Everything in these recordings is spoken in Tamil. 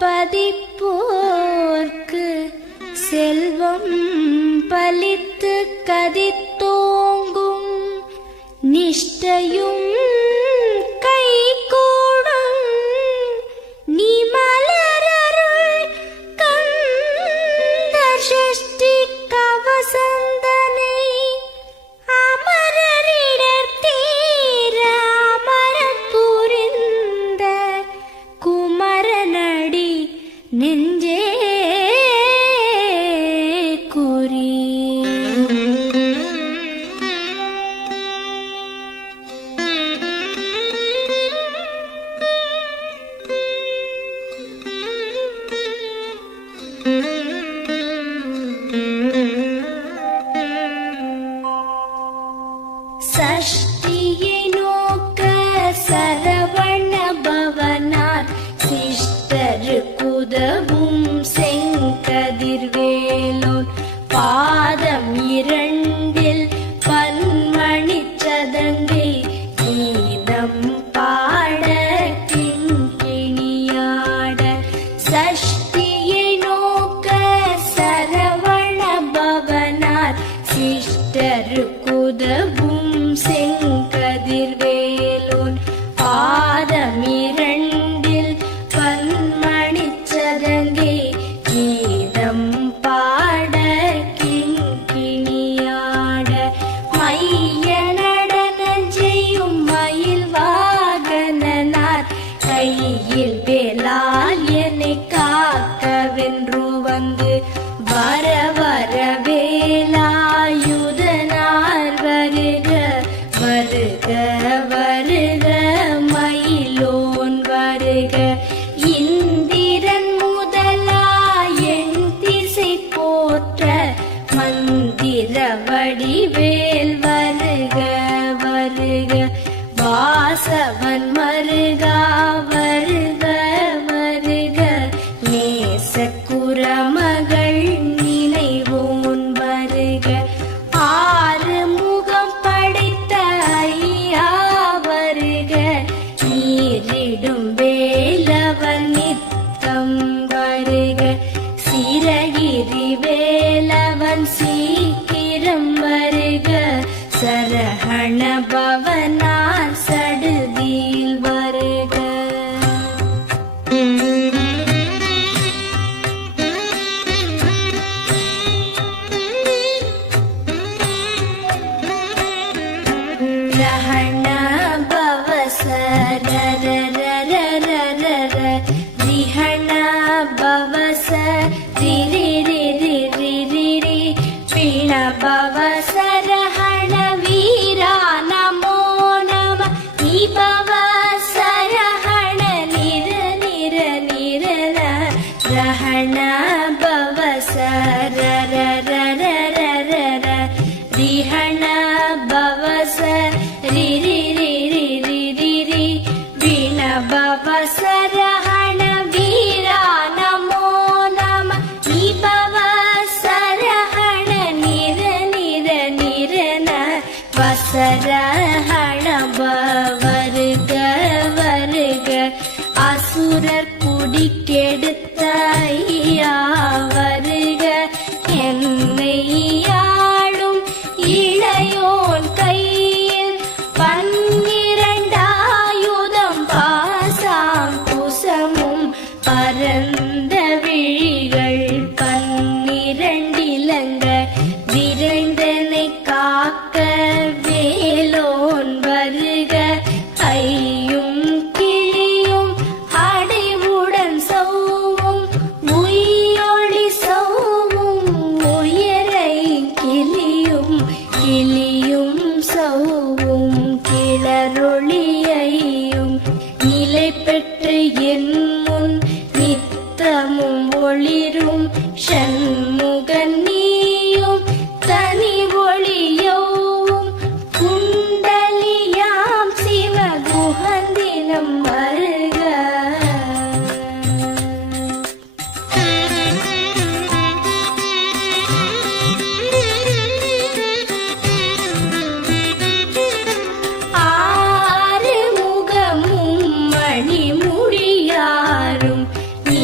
பதிப்போர்க்கு செல்வம் பலித்து கதித்தோங்கும் நிஷ்டையும் கைகூடும் நீ மலரருள் கந்தர் சஷ்டி கவசந்தனை அமரரிடர் தீர அமரம் புரிந்த குமரனடி நெஞ்சே குறி. சஷ்டியை நோக்க சரவண பவனார் சிஷ்டருக்குதவும் செங்கதிர்வேலோன் பாதம் இரண்டில் பன்மணி சதங்கை கீதம் பாட கிண்கிணியாட. சஷ்டியை நோக்க சரவண பவனார் சிஷ்டருக்குதவும் செங்கதிர்வேலோன் பாதம் இரண்டில் பன்மணி சதங்கை கீதம் பாட கிண்கிணியாட. மைய நடன செய்யும் மயில் வாகனனார் கையில் வேலால் என்னை காக்கவென்று வந்து வர வர வேலாயுதனார் வருக வருக வருக மயிலோன் வருக. இந்திரன் முதலாயன் திசை போற்ற மந்திர வடிவேல் வருக வருக. வாசவன் மருகா வருக வருக. நேசக்குரமகள் நினைவோன் வருக. ஆறு முகம் படைத்த ஐயா வருக. நீரிடும் வேலவன் நித்தம் வருக. சிரகிரி வேலவன் சீக்கிரம் வருக. சரஹண பவனார் சடுதியில் வருக. ரஹண பவசர ரிஹண பவச ரிரிரிரிரிரி பிண பவசரஹண வீரா நமோ நம. நீ பவசரஹண நிர நிர நிரன ரஹண பவசர ரிஹண பவச ரிரிரிரிரிரி பிண பவசரஹண வீரா நமோ நம. நீ பவசரஹண நிர நிர நிரன வசரஹண வருக வருக. அசுரர் குடிக்கெடுத்த ஐயா வருக. என்னை ஆளும் இளையோன் கையில் பன்னிரண்டாயுதம் பாசாம் குசமும் பரந்த விழிகள் பன்னிரண்டிலங்க விரைந்தனை காக்க வேலோன் வருக. ஐயும் கிளியும் அடைவுடன் சௌவும் உயிரொளி சௌவும் உயரை கிளியும் கிளியும் சௌவும் கிளரொளியையும் நிலை பெற்று என் முன் நித்தமும் ஒளிரும் ஷண்முகன் நீயும் தனி ஒளியோவும் குண்டலியாம் சிவகுஹந்தினம் வருக. ஆறு முகமும் மணிமுடியாரும் நீ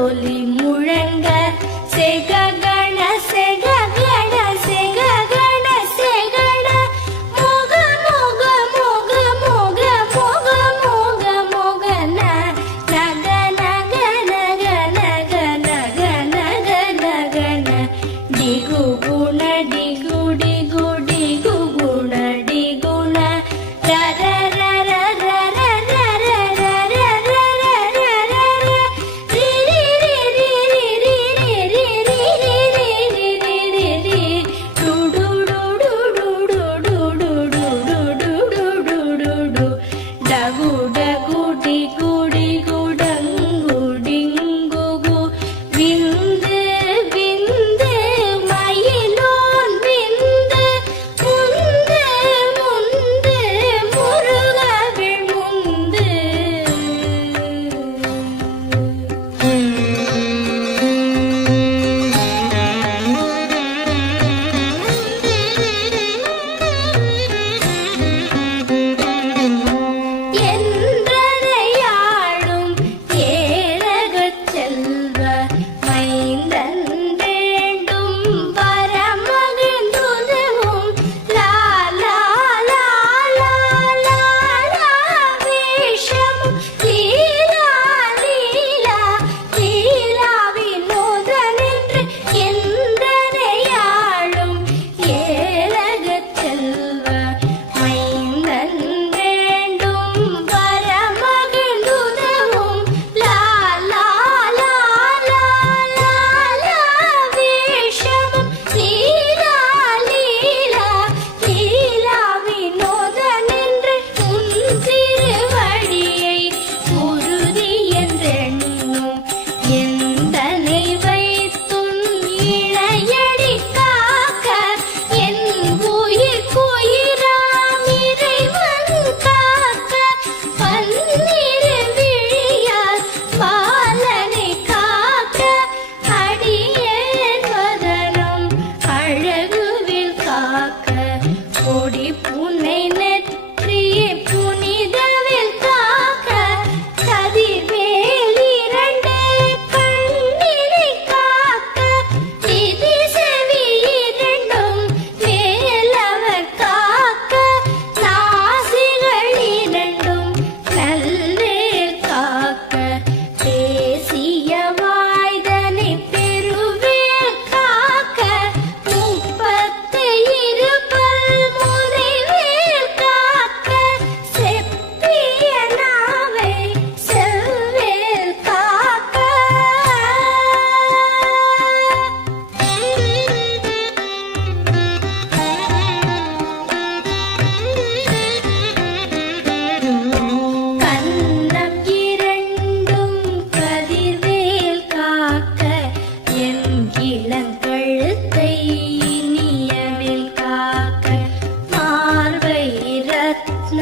ஒலி முழங்க செககண செககண செககண செகண மோக மோக மோக மோக மோக மோக மோகன நக நக நக நக நக நக நகன டிகு குண டிகு டிகு டிகு குண டிகுண ரர ரர ரர ரர ரர என்றனையாளும் ஏரகச் செல்வ மைந்தன் வேண்டும் பரமகிழ்ந்துதவும் லாலா லாலா லாலா வேஷமும் லீலா லீலா லீலா வினோதனென்று என்றனையாளும் ஏரகச் செல்வ மைந்தன் வேண்டும் பரமகிழ்ந்துதவும் லாலா லாலா லாலா வேஷமும் லீலா லீலா லீலா வினோதனென்று உன் திருவடியை உறுதி என்றெண்ணும் எந்தனை வைத்துன் இணையடி காக்க என் உயிர்க்குயிராம் இறைவன் காக்க பன்னிரு விழியால் பாலனை காக்க அடியேன் வதனம் அழகுவில் காக்க கொடி புனை நெற்றியை புனிதவில் காக்க கதிர்வேல் இரண்டு கண்ணினை காக்க விதி செவி இரண்டும் மேலவர் காக்க நாசிகள் இரண்டும் நல்வேல் காக்க பேசிய வாய்தனை பெருவேல் காக்க முப்பத்து இருபல் முறைவேல் காக்க செப்பிய நாவை செவ்வேல் காக்க கன்னம் இரண்டும் கதிர்வேல் காக்க என் இளங்கழுத்தை இனியவில் காக்க மார்பை ரத்ன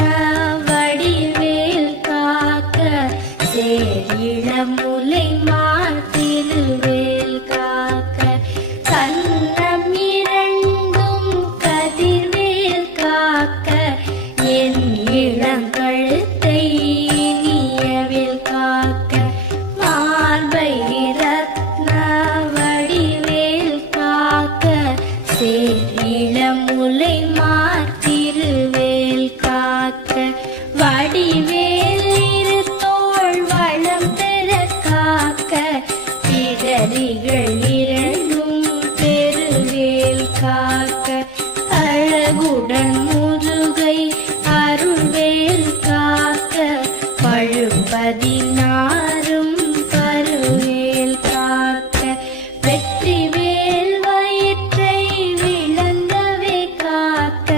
வடிவேல் காக்க சேரிளமுலை மார்த்திருவேல் காக்க கன்னம் இரண்டும் கதிர்வேல் காக்க என் இளங்கழுத்தை இனியவில் காக்க மார்பை ரத்ன வடிவேல் காக்க சேரிளமுலை மார்த்திருவேல் காக்க வடிவேல் இரு தோள் வளம் பெற காக்க பிடரிகள் இரண்டும் பெருவேல் காக்க அழகுடன் முதுகை அருள்வேல் காக்க பழுப்பதினாரும் பருவேல் காக்க வெற்றிவேல் வயிற்றை விளங்கவே காக்க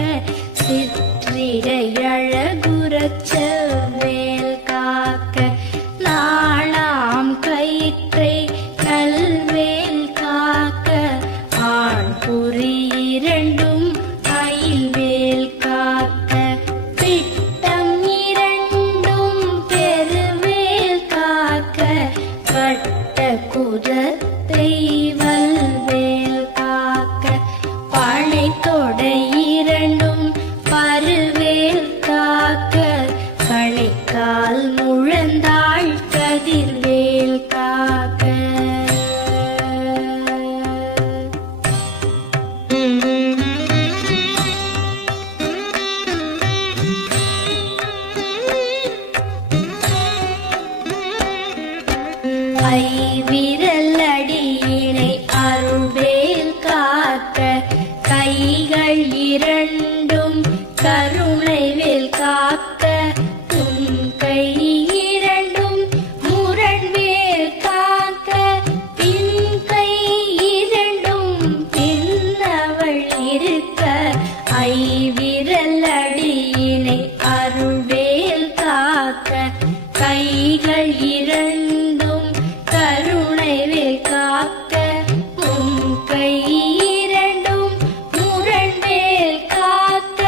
சிற்றிடை அழகுறச் செவ்வேல் காக்க நாளாம் கயிற்றை நல்வேல் காக்க ஆண் குறி இரண்டும் அயில்வேல் காக்க பிட்டம் இரண்டும் பெருவேல் காக்க வட்ட குதத்தை வல்வேல் காக்க பனை தொடை இரண்டும் பருவேல் காக்க கணைக்கால் முழந்தாள் கதிர்வேல் காக்க ஐவிரல் அடியினை அருள்வேல் காக்க கைகள் இரண்டும் கருணை வேல் காக்க உன் கை இரண்டும் முரண்வேல் காக்க பின் கை இரண்டும் பின்னவள் இருக்க ஐவிரல் அடியினை அருள்வேல் காக்க கைகள் இரண்டும் கருணை வேல் காக்க உன் கை இரண்டும் முரண்வேல் காக்க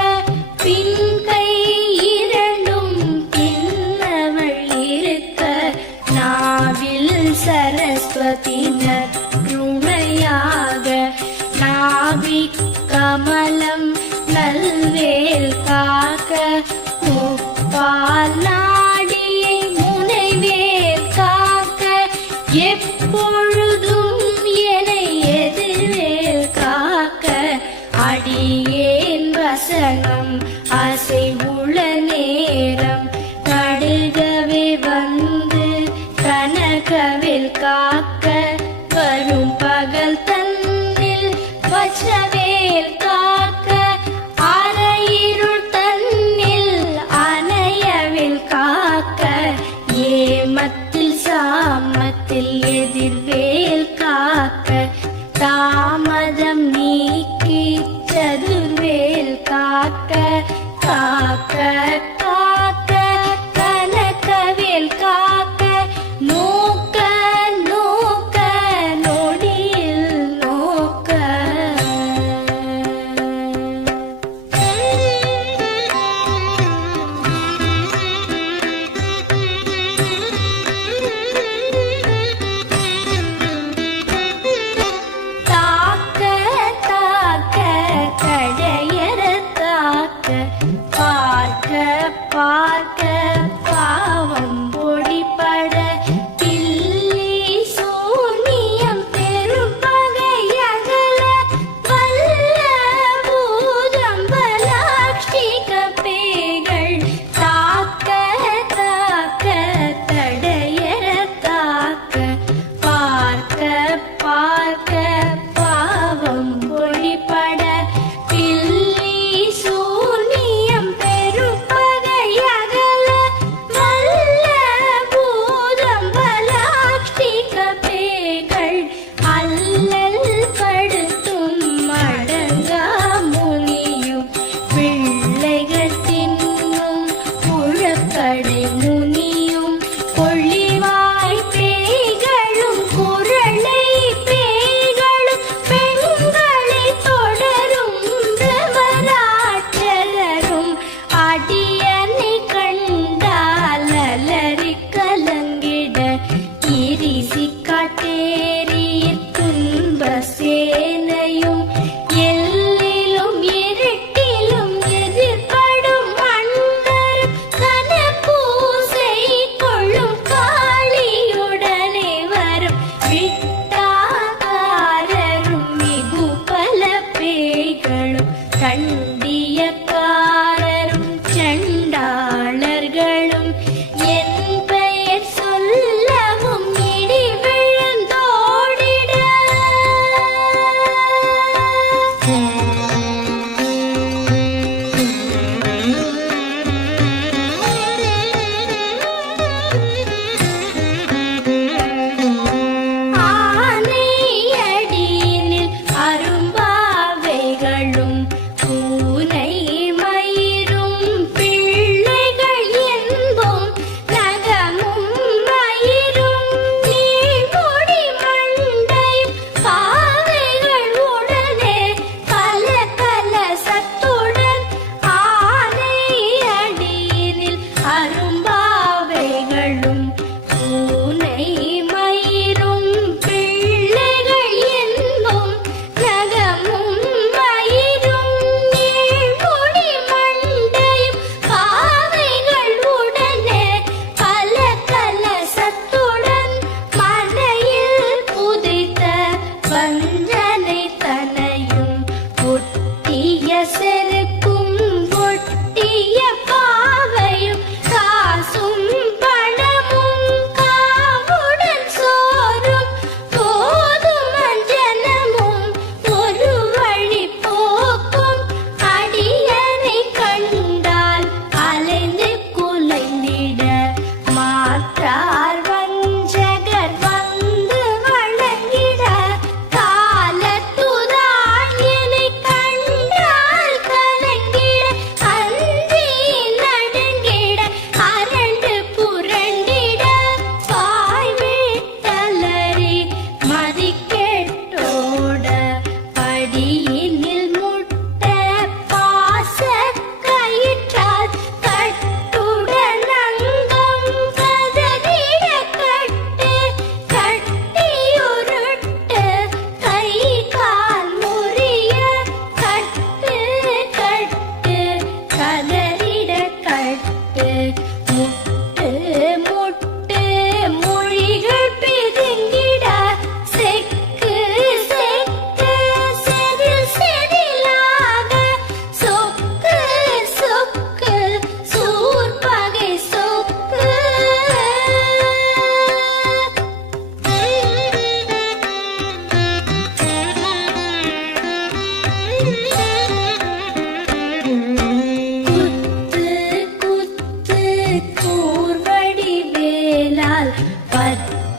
பின் கை இரண்டும் பின்னவள் இருக்க நாவில் சரஸ்வதி நற்குணையாக நாவி கமலம் நல்வேல் காக்க முப்பால் நாடியை முனைவேல் காக்க எப்பொழுதும் என்னை எதிர்வேல் காக்க அடியேன் வசனம் அசைவுள்ள நேரம் கடுகவே வந்து கனகவேல் காக்க வரும் பகல் தன்னில் வச்சவேல் காக்க அரையிருள் தன்னில் அணையவேல் காக்க ஏமத்தில் சாமத்தில் எதிர்வேல் காக்க தாமதம் நீக்கி சதுர்வேல் காக்க காக்க காக்க கனகவேல் காக்க நோக்க நோக்க நொடியில் நோக்க தாக்க தாக்க கடையற தாக்க பார்க்க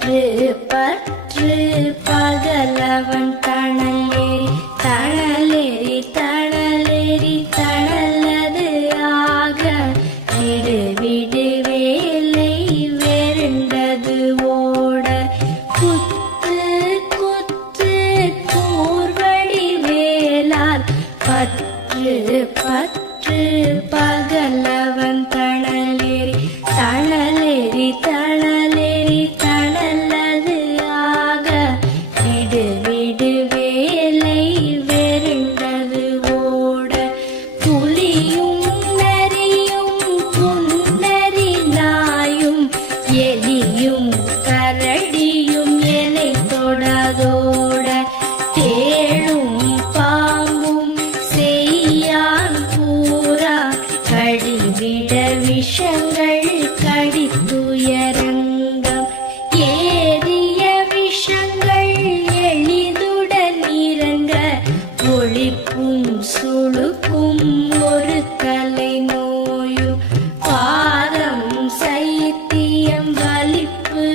பற்று பற்று பகலவன் தணலேறி தணலேறி தணலேறி தணலது ஆக விடு விடு வேலை வெருண்டது ஓட குத்து குத்து கூர்வடி வேலால் பற்று பற்று பகலவன் தணலேறி தணலேறி தணலேறி தணலது ஆக விடு விடு வேலை வெருண்டது ஓட புலியும் நரியும் புன்னரி நாயும் எலியும் கரடியும் என்னை தொடாதோட தேளும் பாம்பும் செய்யான் பூரா கடிவிட விஷங்கள் கடித்துயரங்கம் ஏறிய விஷங்கள் எளிதுடன் இறங்க ஒளிப்பும் சுளுக்கும் ஒரு தலை நோயும் பாதம் சைத்தியம் வலிப்பு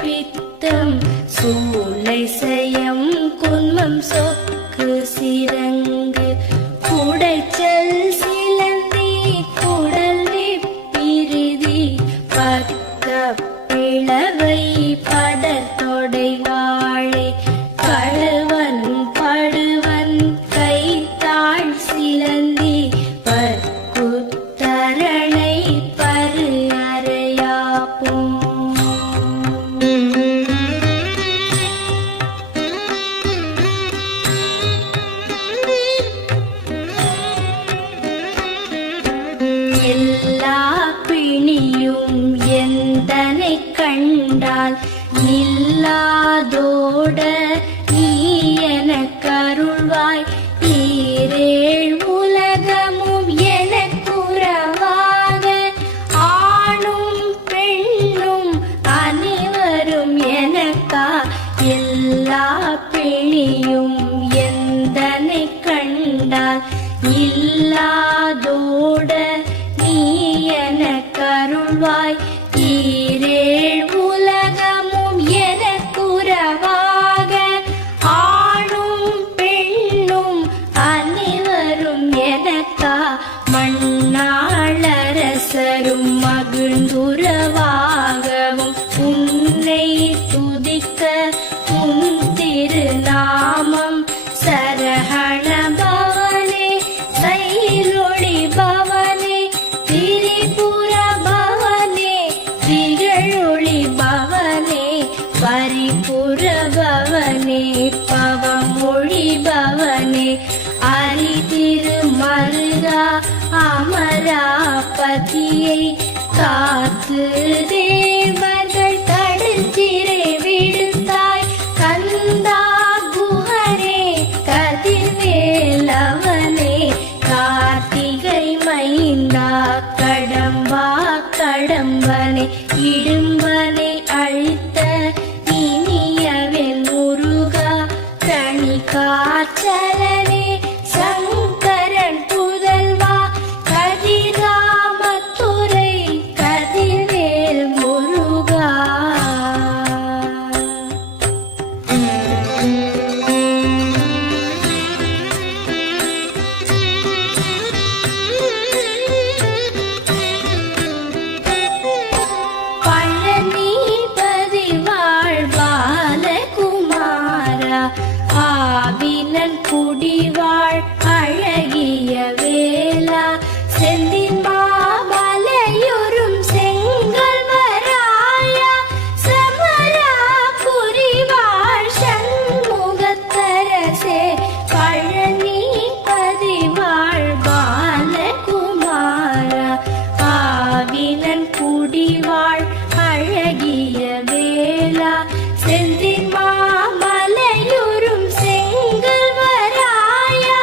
பித்தம் சூளை செயம் குன்மம் சொக்கு சிரங்கு குடைச்சல் சிலந்தி குடல் பிரிதி பக்க பிளவை படத்தொடை வாழை கழுவன் படுவன் கைத்தாள் சிலந்தி பற்குத்தரணை பரு அறையாப்பும் எல்லா பிணியும் எந்தனை கண்டால் நில்லாதோட நீ எனக்கருள்வாய் ஈரேழ் உலகமும் எனக்குறவாக ஆணும் பெண்ணும் அனைவரும் எனக்கா எல்லா பிணியும் எந்தனை கண்டால் இல்லாதோட நீ எனக்கருள்வாய் ஈரேழ் உலகமும் எனக்குறவாக ஆணும் பெண்ணும் அனைவரும் எனக்கா மண்ணாளரசரும் மகிழ்ந்துறவாகவும் உன்னை துதிக்க உன் திருநாமம் சரஹண பவனே சைலொளி பவனே திரிபுர பவனே திகழொளி பவனே பரிபுர பவனே பவமொழி பவனே அரி திருமருகா அமராபதியை காத்து தேவர்கள் கடற்சிறை விடுத்தாய் கந்தா குஹரே கதிர்வேலவனே கார்த்திகை மைந்தா கடம்பா கடம்பனே இடும்பனை அழித்த இனியவென் முருகா தனி காச்சலனே சங்கரன் புதல்வா கதிராமத்துரை கதிர்வேல் முருகா பழனிபதி வாழ்பாலகுமாரா ஆவினன் குடிவாழ் அழகிய வேளா செந்தின் மாமலையுறும் செங்கல் வராயா சமரா புரிவாழ் சண்முகத்தரசே பழனிபதி வாழ்பாலகுமாரா ஆவினன் குடிவாழ் அழகிய வேளா செந்தின் மாமலையுறும் செங்கல் வராயா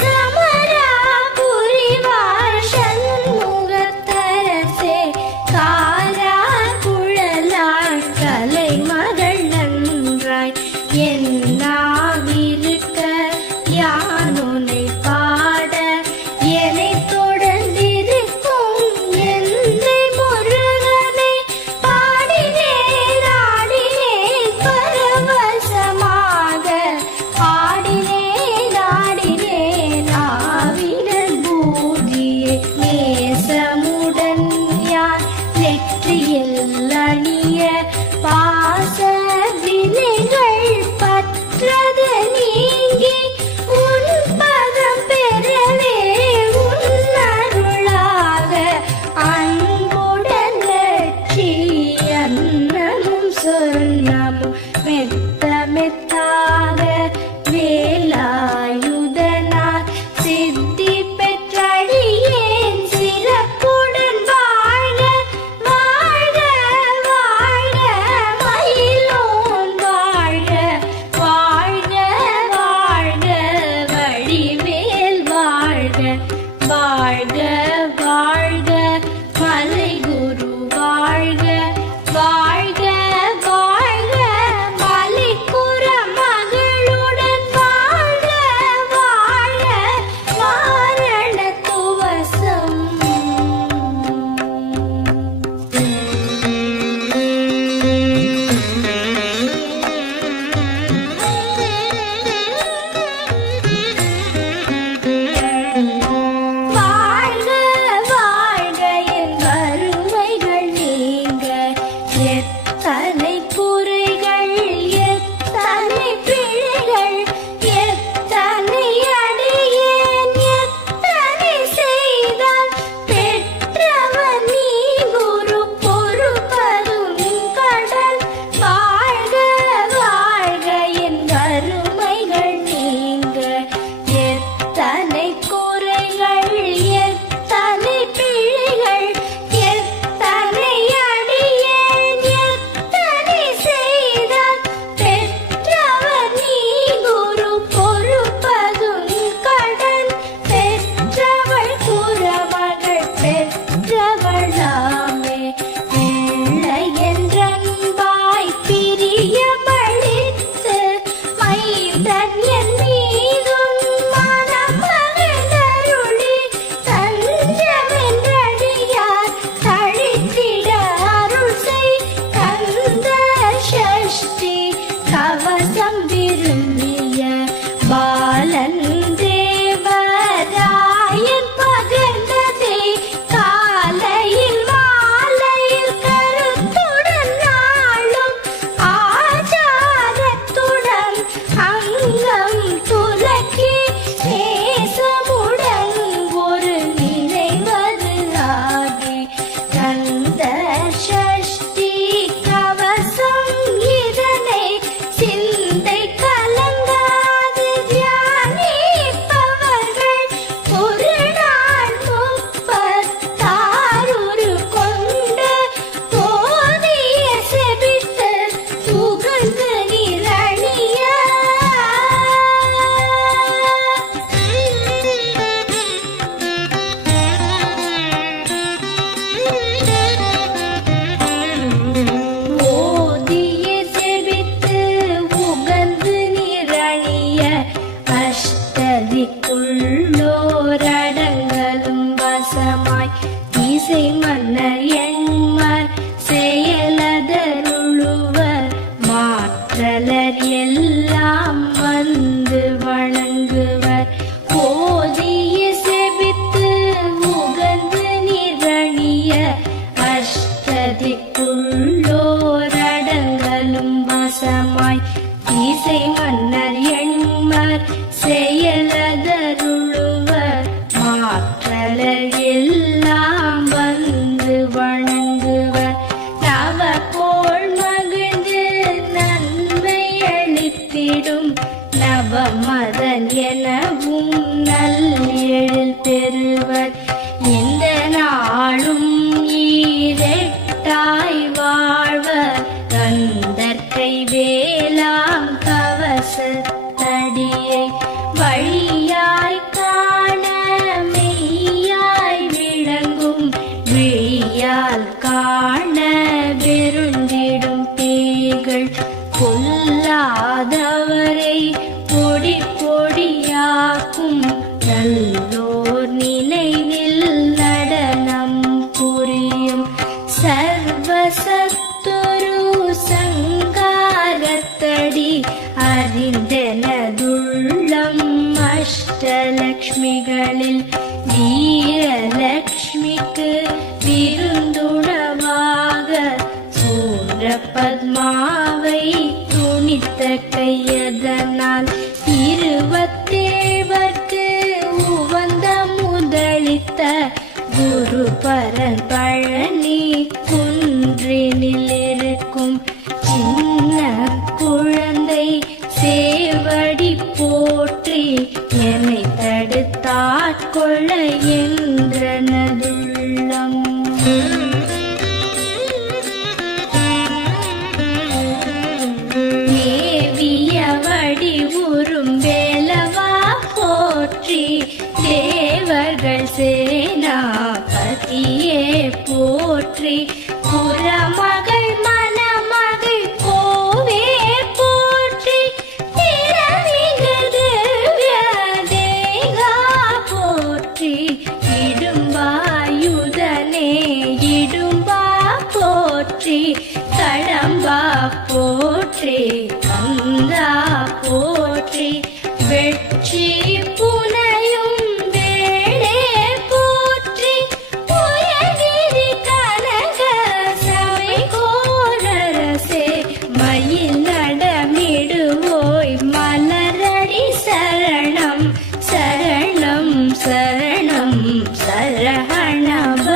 சமரா புரிவாழ் சண்முகத்தரசே காரா குழலாள் கலைமகள் நன்றாய் என்னாவிருக்க யானுனை பாட என்னை தொடர்ந்திருக்கும் எந்தை முருகனை பாடினேன் ஆடினேன் கவசம் விரும்பிய பாலன் தேவராயன் பகர்ந்ததே காலையில் மாலையில் கருத்துடன் நாளும் ஆச்சாரத்துடன் அங்கம் துலக்கி நேசமுடன் ஒரு நினைவது ஆகி கந்த சஷ்டி கவசம் இதனை சிந்தை கலங்காது தியானிப்பவர்கள் ஒரு நாள் 36 கொண்டு போதிய செபித்து புகழ்ந்து நிரணிய ஓதிய செபித்து உகந்து நிரணிய அஷ்டதிக்குள்ளோரடங்களும் வசமாய் இசை மன்னர் எண்மர் செயலதருளுவர் மாற்றலர் எல்லாம் வந்து வணங்குவர் ஓதிய செபித்து உகந்து நிரணிய அஷ்டதிக்குள்ளோரடங்களும் வசமாய் இசை மன்னர் எண்மர் செயலதருளுவர் மாற்றலர் எல்லாம் வந்து வணங்குவர் நவகோள் மகிழ்ந்து நன்மை அளித்திடும் நவமதன் எனவும் நல்லெழில் பெறுவர் இந்த நாளும் ஈரெட்டாய் வாழ்வர் கந்தற்கை வேளாம் கவசத்தடியை வழியாய் காண மெய்யாய் விளங்கும் விழியால் காண விருந்திடும் பேய்கள் கொல்லாதவரை பொடி பொடியாக்கும் நல்லோர் நினைவில் நடனம் புரியும் சர்வசத்துரு சங்காரத்தடி அறிந்தனதுள்ளம் அஷ்டலக்ஷ்மிகளில் வீரலக்ஷ்மிக்கு விருந்துணவாக சூரபத்மாவை துணித்த கையதனால் 27 உவந்த முதலித்த குரு பரன் பழனி குன்றினில் இருக்கும் சின்ன குழந்தை சேவடி போற்றி என்னை தடுத்தாட்கொள்ள என்றனதுள்ளம் மேவிய வடிவுறும் வேலவா போற்றி தேவர்கள் சேனாபதியே போற்றி புறமகள் மணமகள் கோவே போற்றி திறமிகு திவ்ய தேகா போற்றி இடும்பாயுதனே இடும்பா போற்றி கடம்பா போற்றி கந்தா போற்றி வெற்றி புனையும் வேளே போற்றி உயர்நிதி கனக சபை கோரரசே மயில் நடமிடுவோய் மலரடி சரணம் சரணம் சரணம் சரஹணப